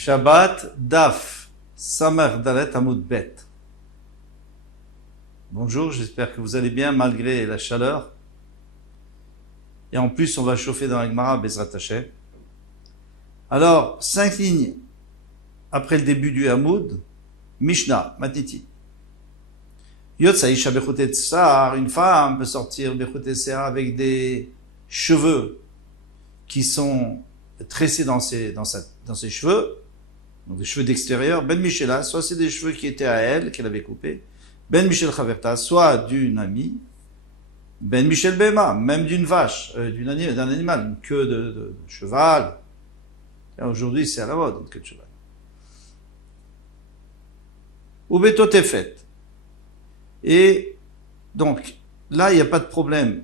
Shabbat, Daf, Samar Dalet Amud Bet. Bonjour, j'espère que vous allez bien malgré la chaleur. Et en plus, on va chauffer dans la Gemara, Bezrat Hashem. Alors, 5 lignes après le début du Hamoud, Mishnah, Matiti. Yotza Isha Bechotet Tsar, une femme peut sortir Bechotet Tsar avec des cheveux qui sont tressés dans ses cheveux, donc des cheveux d'extérieur. Ben Michela, soit c'est des cheveux qui étaient à elle, qu'elle avait coupés. Ben Michel Chaverta, soit d'une amie. Ben Michel Bema, même d'une vache, d'un animal, une queue de cheval. Aujourd'hui, c'est à la mode, une queue de cheval. Ou Betotefet. Et donc, là, il n'y a pas de problème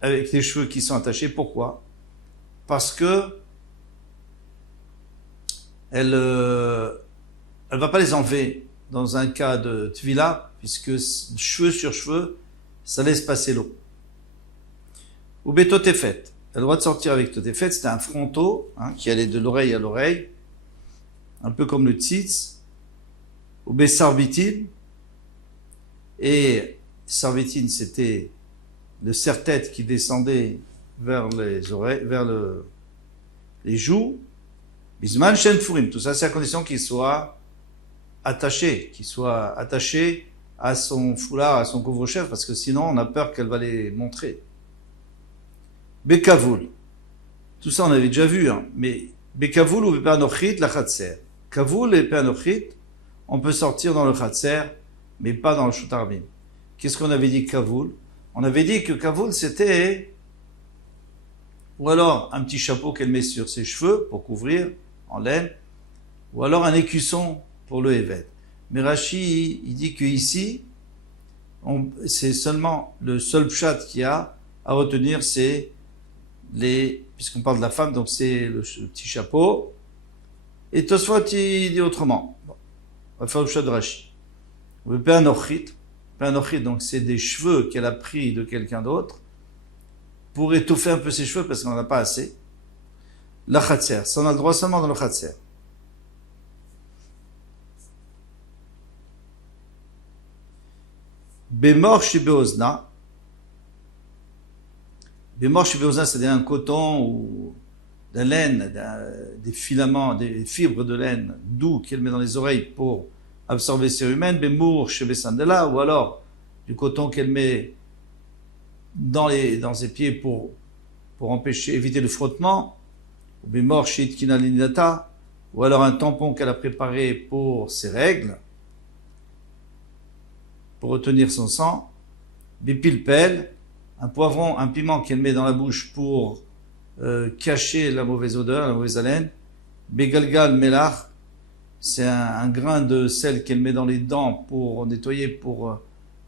avec les cheveux qui sont attachés. Pourquoi? Parce que elle va pas les enlever dans un cas de tvila, puisque cheveux sur cheveux, ça laisse passer l'eau. Ou betotefet. Elle a le droit de sortir avec totefet, c'était un fronteau, qui allait de l'oreille à l'oreille, un peu comme le tzitz. Ou besarbitin. Et sarbitin, c'était le serre-tête qui descendait vers les oreilles, vers les joues. Bisman shen furim. Tout ça, c'est à condition qu'il soit attaché à son foulard, à son couvre-chef, parce que sinon, on a peur qu'elle va les montrer. Bekavoul. Tout ça, on avait déjà vu, mais Bekavoul ou Bepeanochit, la Khatser. Kavoul et Bepeanochit, on peut sortir dans le Khatser, mais pas dans le Shutarbim. Qu'est-ce qu'on avait dit Kavoul? On avait dit que Kavoul, c'était ou alors un petit chapeau qu'elle met sur ses cheveux pour couvrir en laine, ou alors un écusson pour le Éved. Mais Rashi, il dit que ici, c'est seulement le seul pshat qu'il y a à retenir, c'est puisqu'on parle de la femme, donc c'est le petit chapeau. Et Tosfot, il dit autrement. Bon, on va faire le pshat de Rashi. Le Peanochit, donc c'est des cheveux qu'elle a pris de quelqu'un d'autre pour étouffer un peu ses cheveux parce qu'on n'en a pas assez. La Khatser, ça on a le droit seulement dans le Khatser. Bémor chez Beozna. Bémor chez Beozna, c'est-à-dire un coton ou de la laine, des filaments, des fibres de laine doux qu'elle met dans les oreilles pour absorber ses rumens. Bémour chez Besandela, ou alors du coton qu'elle met dans ses pieds pour éviter le frottement. Ou Bémor chez Itkinalindata, ou alors un tampon qu'elle a préparé pour ses règles, pour retenir son sang. Bépilpel, un poivron, un piment qu'elle met dans la bouche pour cacher la mauvaise odeur, la mauvaise haleine. Bégalgal melach, c'est un grain de sel qu'elle met dans les dents pour nettoyer, pour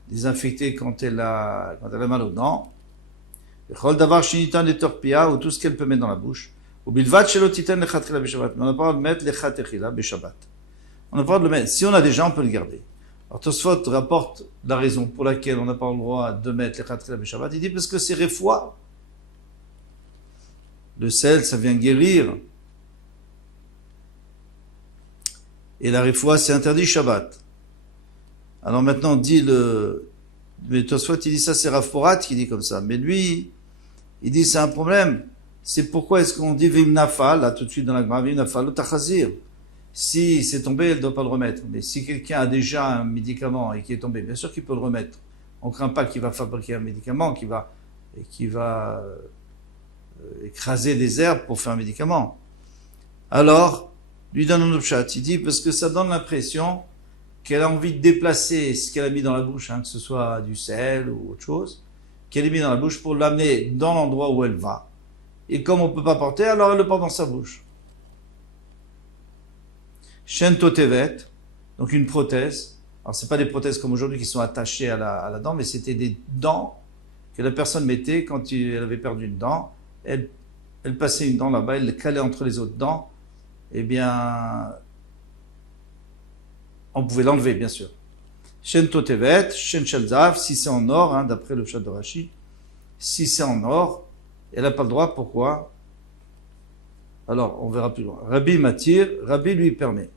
désinfecter quand elle a mal aux dents. Chol davar shinitan et torpia, ou tout ce qu'elle peut mettre dans la bouche. Ou bilvat shelo titan lechatchila b'shabbat. Mais on n'a pas le droit de mettre lechatchila b'shabbat. On n'a pas le droit de le mettre. Si on a déjà, on peut le garder. Alors Tosfot rapporte la raison pour laquelle on n'a pas le droit de mettre lechatchila b'shabbat. Il dit parce que c'est refoua. Le sel, ça vient guérir. Et la refoua, c'est interdit Shabbat. Alors maintenant, mais Tosfot, il dit ça, c'est Rav Porat qui dit comme ça. Mais lui, il dit c'est un problème. C'est pourquoi est-ce qu'on dit Vim Nafal, là tout de suite dans la Gemara, Vim Nafal, ou Tachazir. Si c'est tombé, elle ne doit pas le remettre. Mais si quelqu'un a déjà un médicament et qui est tombé, bien sûr qu'il peut le remettre. On ne craint pas qu'il va fabriquer un médicament qui va écraser des herbes pour faire un médicament. Alors, lui donne un upshat. Il dit parce que ça donne l'impression qu'elle a envie de déplacer ce qu'elle a mis dans la bouche, que ce soit du sel ou autre chose, qu'elle a mis dans la bouche pour l'amener dans l'endroit où elle va. Et comme on ne peut pas porter, alors elle le porte dans sa bouche. Shen totevet, donc une prothèse. Alors c'est pas des prothèses comme aujourd'hui qui sont attachées à la dent, mais c'était des dents que la personne mettait quand elle avait perdu une dent. Elle passait une dent là-bas, elle le calait entre les autres dents. Eh bien, on pouvait l'enlever, bien sûr. Shen totevet, shen shalzav, si c'est en or, d'après le pshat de Rashi, si c'est en or, elle n'a pas le droit, pourquoi? Alors, on verra plus loin. Rabbi Matir, Rabbi lui permet.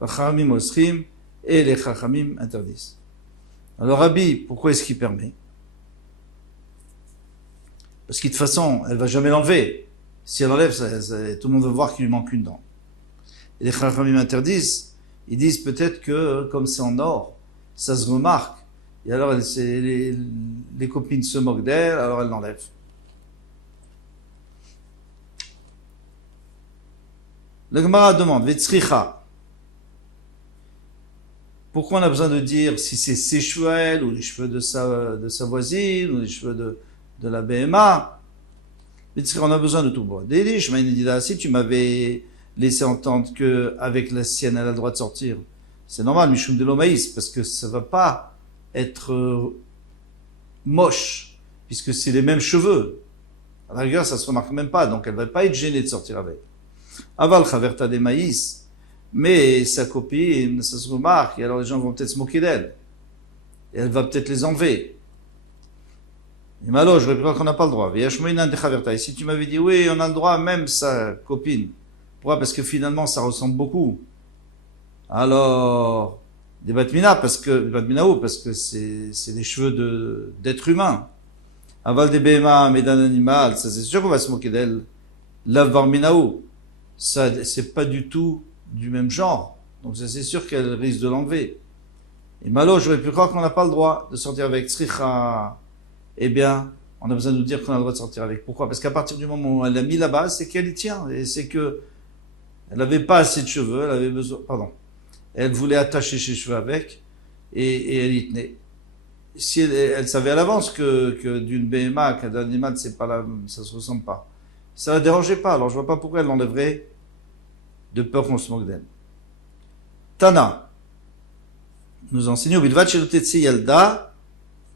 Chachamim osrim, et les Chachamim interdisent. Alors, Rabbi, pourquoi est-ce qu'il permet? Parce que de toute façon, elle va jamais l'enlever. Si elle enlève, tout le monde va voir qu'il lui manque une dent. Et les Chachamim interdisent. Ils disent peut-être que, comme c'est en or, ça se remarque. Et alors, les copines se moquent d'elle, alors elle l'enlève. Le Gemara demande, Vetzricha. Pourquoi on a besoin de dire si c'est ses cheveux à elle, ou les cheveux de sa voisine, ou les cheveux de la BMA? Vetzricha, on a besoin de tout. Bon, si tu m'avais laissé entendre qu'avec la sienne, elle a le droit de sortir, c'est normal, Mishum de l'Omaïs, parce que ça va pas être moche, puisque c'est les mêmes cheveux. À la rigueur, ça se remarque même pas, donc elle va pas être gênée de sortir avec. Aval Chaverta des maïs, mais sa copine, ça se remarque, et alors les gens vont peut-être se moquer d'elle. Et elle va peut-être les enlever. Et malo, je réponds qu'on n'a pas le droit. Et si tu m'avais dit, oui, on a le droit, même sa copine. Pourquoi? Parce que finalement, ça ressemble beaucoup. Alors, des batmina, parce que c'est des cheveux d'être humain. Aval des béma, mais d'un animal, ça c'est sûr qu'on va se moquer d'elle. Lavar minaou. Ça, c'est pas du tout du même genre. Donc ça, c'est sûr qu'elle risque de l'enlever. Et malo, j'aurais pu croire qu'on n'a pas le droit de sortir avec Tzricha. Eh bien, on a besoin de nous dire qu'on a le droit de sortir avec. Pourquoi? Parce qu'à partir du moment où elle l'a mis là-bas, c'est qu'elle y tient. Et c'est que elle n'avait pas assez de cheveux, elle avait besoin, elle voulait attacher ses cheveux avec, et elle y tenait. Si elle savait à l'avance que d'une BMA, qu'un animal, c'est pas ça se ressemble pas. Ça la dérangeait pas, alors je vois pas pourquoi elle l'enlèverait de peur qu'on se moque d'elle. Tana nous enseignons bilvat shel tetzi yalda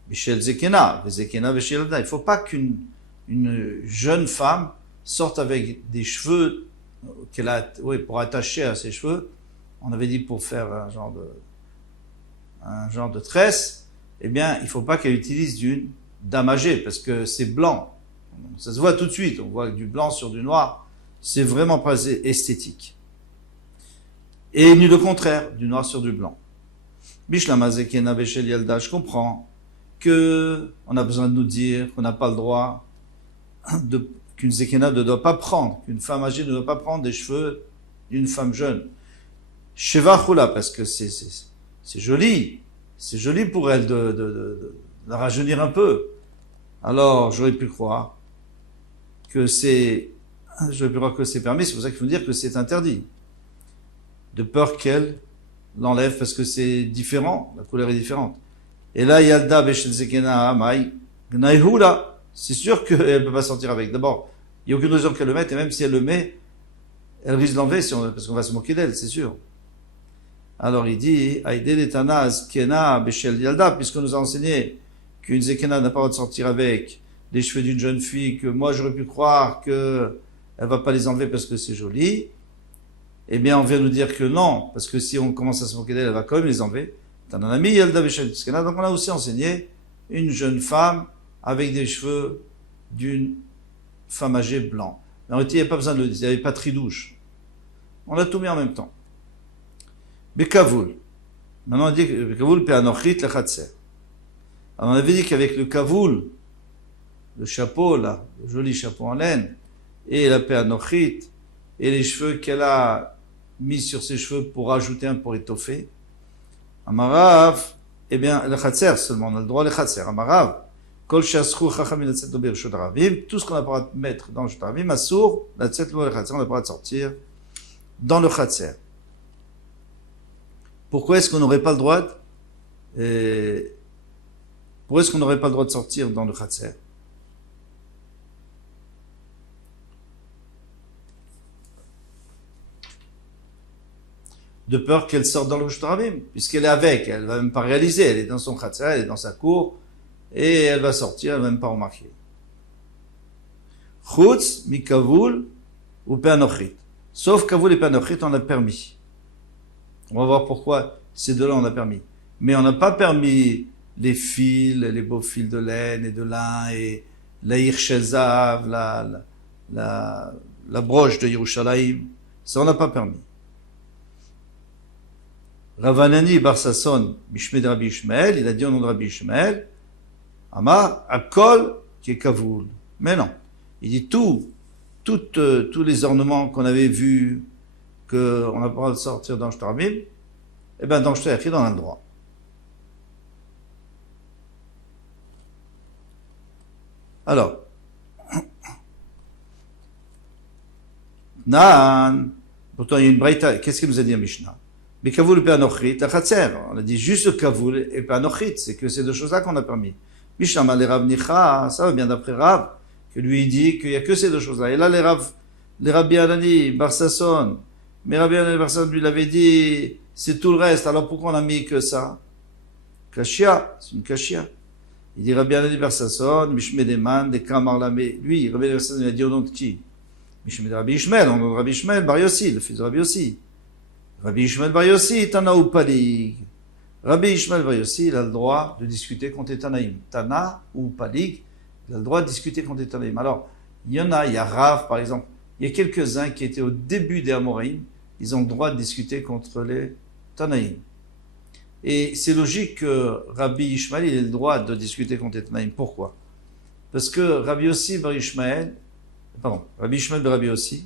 bishel zekena vezekena bishel yalda. Il faut pas qu'une jeune femme sorte avec des cheveux pour attacher à ses cheveux. On avait dit pour faire un genre de tresse. Eh bien, il faut pas qu'elle utilise d'une dame âgée parce que c'est blanc. Ça se voit tout de suite, on voit du blanc sur du noir, c'est vraiment pas esthétique. Et ni le contraire, du noir sur du blanc. Bishlama zekena beshel yalda, je comprends que on a besoin de nous dire qu'on n'a pas le droit qu'une zekena ne doit pas prendre, qu'une femme âgée ne doit pas prendre des cheveux d'une femme jeune. Sheva chula, parce que c'est joli pour elle de la rajeunir un peu. Alors, j'aurais pu croire que c'est permis, c'est pour ça qu'il faut dire que c'est interdit. De peur qu'elle l'enlève parce que c'est différent, la couleur est différente. Et là, Yalda Beshel Zekena Amai, Gnaihula, c'est sûr qu'elle ne peut pas sortir avec. D'abord, il n'y a aucune raison qu'elle le mette, et même si elle le met, elle risque de l'enlever parce qu'on va se moquer d'elle, c'est sûr. Alors il dit, Aïde Letana Zkena Beshel Yalda, puisqu'on nous a enseigné qu'une Zekena n'a pas le droit de sortir avec les cheveux d'une jeune fille, que moi j'aurais pu croire qu'elle va pas les enlever parce que c'est joli, eh bien on vient nous dire que non, parce que si on commence à se moquer d'elle, elle va quand même les enlever. T'en as mis Yalda Beshel Zekena, donc on a aussi enseigné une jeune femme avec des cheveux d'une femme âgée blanc. Mais en réalité, il n'y a pas besoin de le dire, il n'y avait pas de tridouche. On a tout mis en même temps. Bekavoul. Maintenant on dit que Bekavoul pe'anochit lechatser. Alors on avait dit qu'avec le kavoul, le chapeau là, le joli chapeau en laine, et la pe'anochit, et les cheveux qu'elle a mis sur ses cheveux pour ajouter pour étoffer, Amarav, eh bien, le chatser seulement, on a le droit le chatser. Amarav, kol shaschu chachamim latzet lo birshut haravim, tout ce qu'on a le droit de mettre dans le shut haravim, assour, latzet lo le chatser, on a le droit de sortir dans le chatser. Pourquoi est-ce qu'on n'aurait pas le droit pourquoi est-ce qu'on n'aurait pas le droit de sortir dans le chatser? De peur qu'elle sorte dans le shtaravim, puisqu'elle est avec, elle va même pas réaliser, elle est dans son chatser, elle est dans sa cour, et elle va sortir, elle va même pas remarquer. Chutz, mikavoul, ou pe'anochit. Sauf kavoul et pe'anochit, on a permis. On va voir pourquoi ces deux-là on a permis. Mais on n'a pas permis les fils, les beaux fils de laine et de lin, et la hirshel zav, la broche de Yerushalayim, ça on n'a pas permis. Ravanani bar Sasson, Mishmed Rabbi Ishmael, il a dit au nom de Rabbi Ishmael, Amar, Akol, qui est Kavoul. Mais non. Il dit tous les ornements qu'on avait vus, qu'on n'a pas le droit de sortir dans le Shtarabim, eh bien, dans le Shtarabim, on a le droit. Alors, Naan, pourtant il y a une braïta, qu'est-ce qu'il nous a dit à Mishnah? Mais Kavoul et Péanochrit, la Khatser. On a dit juste Kavoul et Péanochrit, c'est que ces deux choses-là qu'on a permis. Mishnah mal Rav Nicha, ça va bien d'après Rav, que lui il dit qu'il n'y a que ces deux choses-là. Et là, les Rabbi Anani, Bar Sasson, mais Rabbi Anani Bar Sasson lui l'avait dit, c'est tout le reste, alors pourquoi on a mis que ça? Kashia, c'est une Kashia. Il dit Rabbi Anani Bar Sasson, Mishmedeman, des Kamar Lamé. Lui, Rabbi Anani Bar Sasson, il a dit au nom de qui? Mishmed Rabbi Ishmael, au nom de Rabbi Ishmael, Bar Yossi, le fils de Rabbi Yossi. Rabbi Ishmael Bar Yossi, Tana ou Palig. Rabbi Ishmael Bar Yossi, il a le droit de discuter contre les Tanaïm. Tana ou Palig, il a le droit de discuter contre les Tanaïm. Alors, il y a Rav, par exemple. Il y a quelques-uns qui étaient au début des Amoraïm, ils ont le droit de discuter contre les Tanaïm. Et c'est logique que Rabbi Ishmael il ait le droit de discuter contre les Tanaïm. Pourquoi? Parce que Rabbi Yossi Bar Ishmael, Rabbi Ishmael Bar Rabbi Yossi,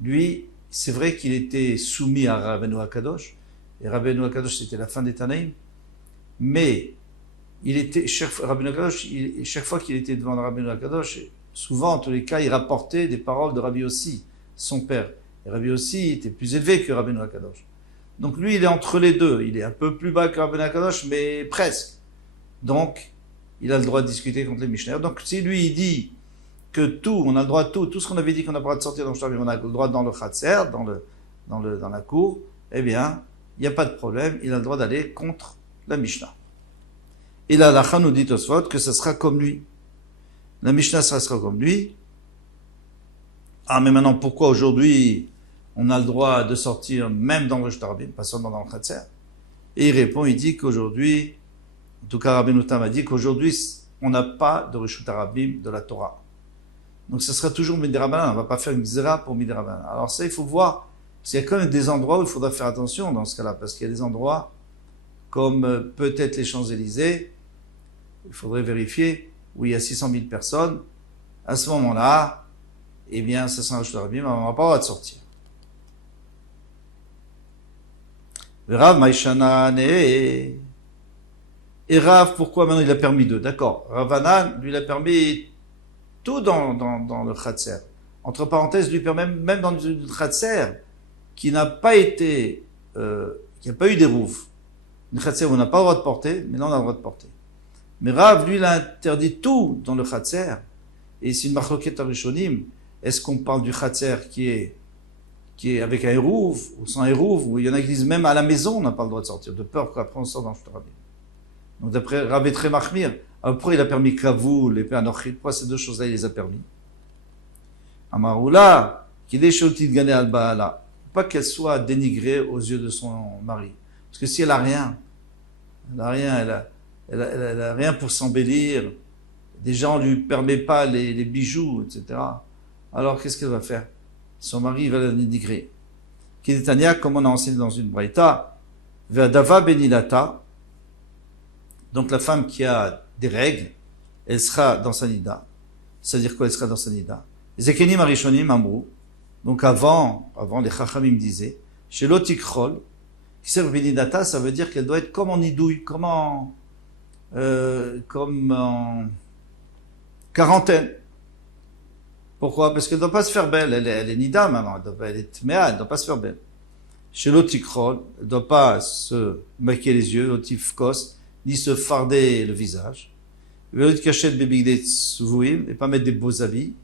lui, c'est vrai qu'il était soumis à Rabbeinu HaKadosh, et Rabbeinu HaKadosh c'était la fin des Tanaïm, mais il était, Rabbeinu HaKadosh, chaque fois qu'il était devant Rabbeinu HaKadosh, souvent, en tous les cas, il rapportait des paroles de Rabbi Yossi, son père. Et Rabbi Yossi était plus élevé que Rabbeinu HaKadosh. Donc lui, il est entre les deux. Il est un peu plus bas que Rabbeinu HaKadosh, mais presque. Donc, il a le droit de discuter contre les Mishnayot. Donc, si lui, il dit que tout, on a le droit de tout ce qu'on avait dit qu'on n'a pas le droit de sortir dans le Shtarabim, on a le droit dans le Khatser, dans la cour, eh bien, il n'y a pas de problème, il a le droit d'aller contre la Mishnah. Et là, la Khan nous dit Tosfot que ça sera comme lui. La Mishnah sera comme lui. Ah, mais maintenant, pourquoi aujourd'hui, on a le droit de sortir même dans le Shtarabim, pas seulement dans le Khatser? Et il répond, il dit qu'aujourd'hui, en tout cas, Rabbeinu Tam a dit qu'aujourd'hui, on n'a pas de Reshut Harabim de la Torah. Donc, ça sera toujours Midrabanan. On ne va pas faire une Zera pour Midrabanan. Alors ça, il faut voir. Parce qu'il y a quand même des endroits où il faudra faire attention dans ce cas-là. Parce qu'il y a des endroits, comme peut-être les Champs-Élysées, il faudrait vérifier, où il y a 600 000 personnes. À ce moment-là, eh bien, ça sera un Reshut Harabim, on n'aura pas le droit de sortir. Rav Maïshana et Rav, pourquoi maintenant il a permis deux? D'accord. Ravanan, lui, il a permis tout dans le Khatser. Entre parenthèses, lui permet même dans le Khatser qui n'a pas été, qui n'a pas eu des rouves. Une Khatser où on n'a pas le droit de porter, mais là on a le droit de porter. Mais Rav, lui, il a interdit tout dans le Khatser. Et c'est une marloquette à Rishonim. Est-ce qu'on parle du Khatser qui est avec un hérouve, ou sans hérouve, ou il y en a qui disent même à la maison on n'a pas le droit de sortir, de peur qu'après on sort dans le Shtarabim. Donc d'après Rav Etre Machmir, alors pourquoi il a permis Kavoul et Péanochrit? Pourquoi ces deux choses-là il les a permis? Amaroula, qu'il est shoti de gagner al Baala, pas qu'elle soit dénigrée aux yeux de son mari. Parce que si elle a rien, elle a rien pour s'embellir, des gens lui permettent pas les bijoux, etc. Alors qu'est-ce qu'elle va faire? Son mari va la dénigrer. Kédétania, comme on a enseigné dans une braïta, Ve'adava benilata, donc la femme qui a des règles, elle sera dans sa nida. C'est-à-dire quoi, elle sera dans sa nida? Zekenim arishonim amrou, donc avant les chachamim disaient, chez l'otikrol, qui sert benilata, ça veut dire qu'elle doit être comme en nidouille, comme en quarantaine. Pourquoi? Parce qu'elle ne doit pas se faire belle. Elle est nida maintenant. Elle est tméa, elle ne doit pas se faire belle. Chez l'otikrol, elle ne doit pas se maquiller les yeux, l'otifkos, ni se farder le visage. L'autre cachette bébigdet tsvouim, et pas mettre des beaux habits.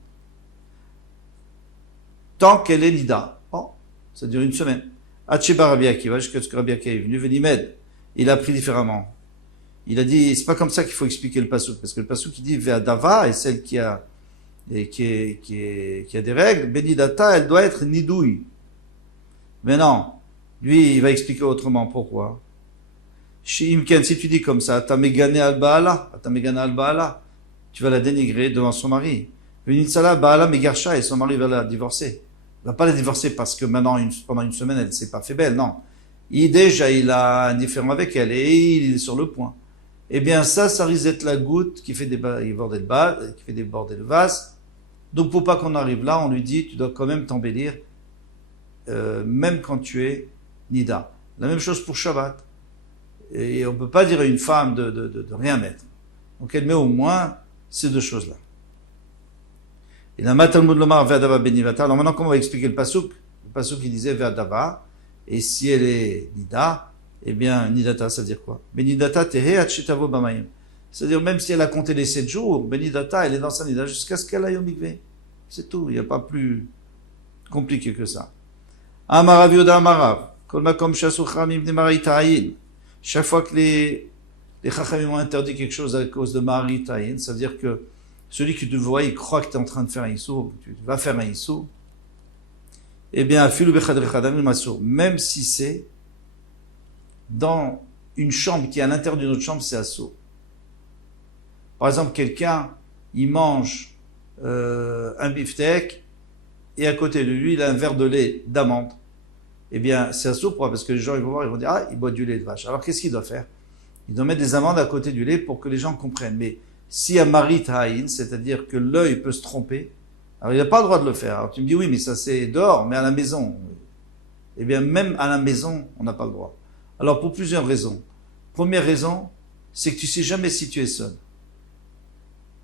Tant qu'elle est nida. Bon, ça dure une semaine. Hacheba Rabbi Akiva, jusqu'à ce que Rabbi Akiva est venu, Venimed. Il a appris différemment. Il a dit, c'est pas comme ça qu'il faut expliquer le pasouk, parce que le pasouk il dit Ve'adava, et celle qui a des règles, Benidata, elle doit être nidouille. Mais non, lui, il va expliquer autrement. Pourquoi? Si tu dis comme ça, tu vas la dénigrer devant son mari. Venitzala Baala Megarsha et son mari va la divorcer. Il va pas la divorcer parce que maintenant, pendant une semaine, elle s'est pas fait belle, non. Il a un différend avec elle et il est sur le point. Eh bien, ça risque d'être la goutte qui fait déborder le vase. Donc, pour pas qu'on arrive là, on lui dit, tu dois quand même t'embellir, même quand tu es Nida. La même chose pour Shabbat. Et on peut pas dire à une femme de rien mettre. Donc, elle met au moins ces deux choses-là. Et la Talmud Lomar Ve'adava Benivata. Alors maintenant, comment on va expliquer le pasuk? Le pasuk, il disait Ve'adava. Et si elle est Nida, eh bien, Nidata, ça veut dire quoi? Benidata tehe atchitavo bamaim. C'est-à-dire, même si elle a compté les 7 jours, Benidata, elle est dans sa Nida jusqu'à ce qu'elle aille au mikvé. C'est tout. Il n'y a pas plus compliqué que ça. Amarav Yoda Amarav. Kol makom shasu chamim de maritayin. Chaque fois que les chachamim ont interdit quelque chose à cause de maritayin, ça veut dire que celui qui te voit, il croit que tu es en train de faire un issour, tu vas faire un issour. Eh bien, même si c'est dans une chambre qui est à l'intérieur d'une autre chambre, c'est assour. Par exemple, quelqu'un, il mange un beefsteak et à côté de lui, il a un verre de lait d'amande. Eh bien, c'est assour. Pourquoi? Parce que les gens, ils vont voir, ils vont dire, ah, il boit du lait de vache. Alors, qu'est-ce qu'il doit faire? Il doit mettre des amandes à côté du lait pour que les gens comprennent. Mais s'il y a marit haïn, c'est-à-dire que l'œil peut se tromper, alors il n'a pas le droit de le faire. Alors tu me dis, oui, mais ça c'est dehors, mais à la maison. Eh bien, même à la maison, on n'a pas le droit. Alors, pour plusieurs raisons. Première raison, c'est que tu sais jamais si tu es seul.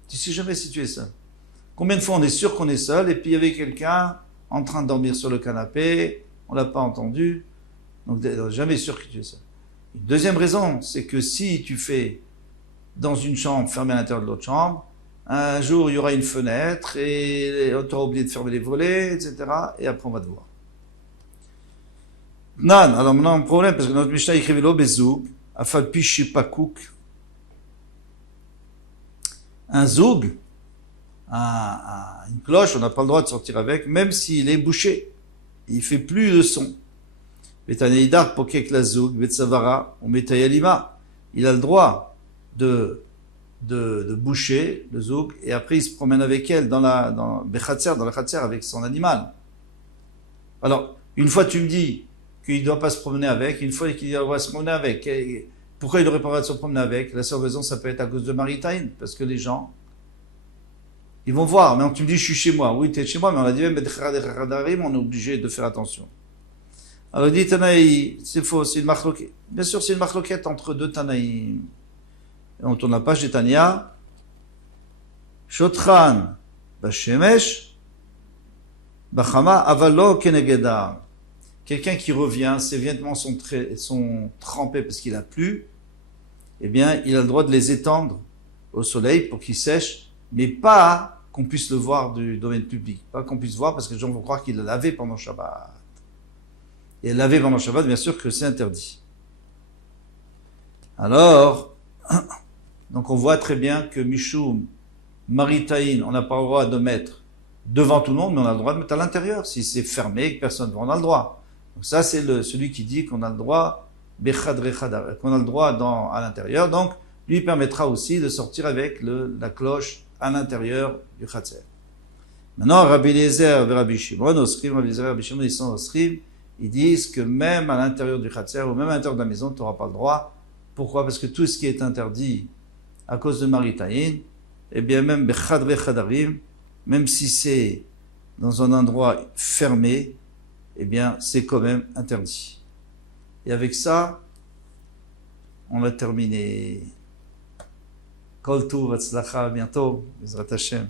Tu sais jamais si tu es seul. Combien de fois on est sûr qu'on est seul, et puis il y avait quelqu'un en train de dormir sur le canapé, on l'a pas entendu, donc jamais sûr que tu es seul. Une deuxième raison, c'est que si tu fais dans une chambre fermée à l'intérieur de l'autre chambre, un jour il y aura une fenêtre et tu auras oublié de fermer les volets, etc. Et après on va te voir. Non, alors maintenant un problème, parce que notre Mishnah écrivait l'eau bezoug, afal pichi pakouk. Un zoug, une cloche, on n'a pas le droit de sortir avec, même s'il est bouché. Il fait plus de son. Betaneidar pokek la zoug, betsavara, on metayalima. Il a le droit de boucher le zoug, et après il se promène avec elle dans la khatser avec son animal. Alors, une fois tu me dis qu'il ne doit pas se promener avec, une fois qu'il doit se promener avec, pourquoi il n'aurait pas le droit de se promener avec? La seule raison, ça peut être à cause de Maritaïn, parce que les gens, ils vont voir, mais tu me dis je suis chez moi, oui tu es chez moi, mais on a dit même on est obligé de faire attention. Alors il dit Tanaï, c'est faux, c'est une marloquette. Bien sûr c'est une marloquette entre deux Tanaïm. On tourne la page des Tania. Shotran Bashemesh Bachama Avalo Kenegeda. Quelqu'un qui revient, ses vêtements sont trempés parce qu'il a plu, eh bien, il a le droit de les étendre au soleil pour qu'ils sèchent, mais pas qu'on puisse le voir du domaine public. Pas qu'on puisse voir parce que les gens vont croire qu'il a lavé pendant Shabbat. Et laver pendant Shabbat, bien sûr que c'est interdit. Alors, donc on voit très bien que Mishum, Maritaïn, on n'a pas le droit de mettre devant tout le monde, mais on a le droit de mettre à l'intérieur. Si c'est fermé, que personne ne voit, on a le droit. Donc ça, c'est celui qui dit qu'on a le droit, qu'on a le droit à l'intérieur. Donc, lui permettra aussi de sortir avec la cloche à l'intérieur du Khatser. Maintenant, Rabbi Eliezer et Rabbi Shimon, ils disent que même à l'intérieur du Khatser, ou même à l'intérieur de la maison, tu n'auras pas le droit. Pourquoi? Parce que tout ce qui est interdit à cause de Maritaïn, eh bien même Bechadre Chadarim, même si c'est dans un endroit fermé, eh bien c'est quand même interdit. Et avec ça, on a terminé. Kol Tov, Hatzlacha, bientôt, Bezrat Hashem.